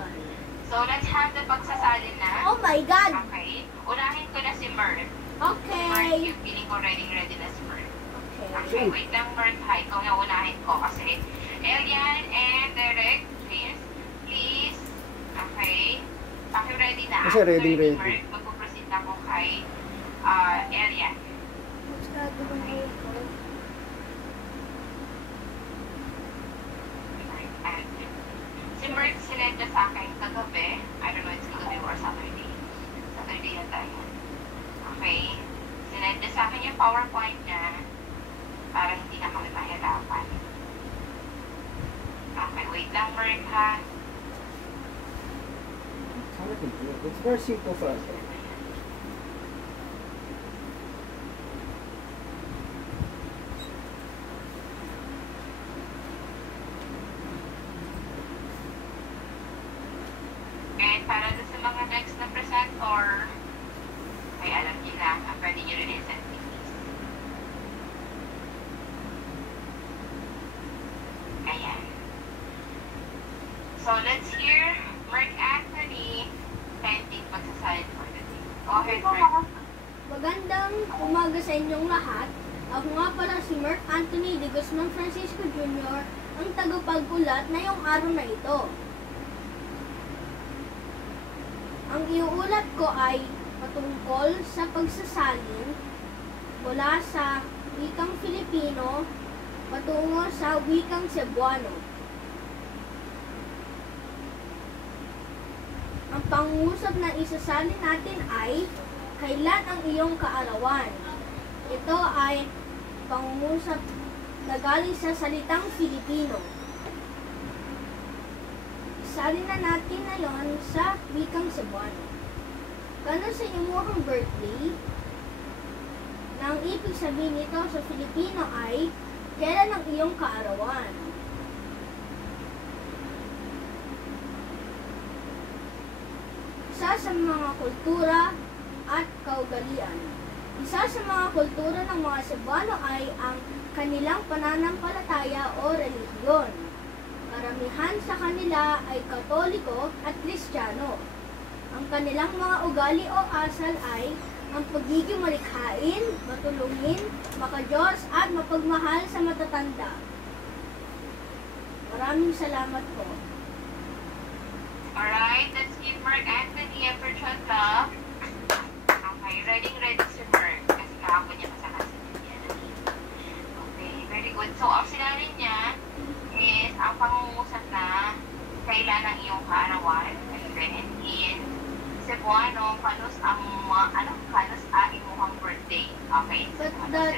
So, let's have the pagsasalin na. Oh my God! Okay. Unahin ko na si Merv. Okay. Merv, yung feeling ko ready na si Merv. Okay, wait lang Merv. Ha, ikaw na unahin ko kasi Elian and Derek, James, please. Okay. Paki-ready na. Kasi ready. Merv, magpuproceed na ko kay Elian. Si Merv sinedya sa akin kagabi. I don't know, it's kagabi or Saturday. Saturday yata yan. Okay. Sinedya sa akin yung PowerPoint niya para hindi na kami mahirapan. Okay, wait lang Merv ha. It's very simple for us. Para doon sa mga next na presenter, ay alam niyo na, pwede niyo rin i-send me. Ayan. So, let's hear Mark Anthony painting pagsasalin for the day. Go ahead, Mark. Magandang umaga sa inyong lahat. Ako nga pala si Mark Anthony de Guzman Francisco Jr., ang tagapagkulat na yung araw na ito. Ang iuulat ko ay patungkol sa pagsasalin mula sa wikang Filipino patungo sa wikang Cebuano. Ang pangungusap na isasalin natin ay kailan ang iyong kaarawan. Ito ay pangungusap na galing sa salitang Filipino. Salin na natin ngayon sa wikang Cebuano. Kano sa imuhang birthday, na ang ibig sabihin nito sa Filipino ay kailan ang iyong kaarawan. Isa sa mga kultura at kaugalian. Isa sa mga kultura ng mga Cebuano ay ang kanilang pananampalataya o relihiyon. Karamihan sa kanila ay Katoliko at Kristiyano. Ang kanilang mga ugali o asal ay ang pagiging malikhain, matulungin, makadiyos at mapagmahal sa matatanda. Maraming salamat po. Alright, let's give Mark Anthony a virtual clap. Okay, ready si Mark. Kasi kahapon niya masakasin niya. Okay, very good. So, ang sinalin niya is ang pangungusap na kailan ang iyong kaarawan. And then in Cebuano, kanus ang imuhang birthday. Okay, But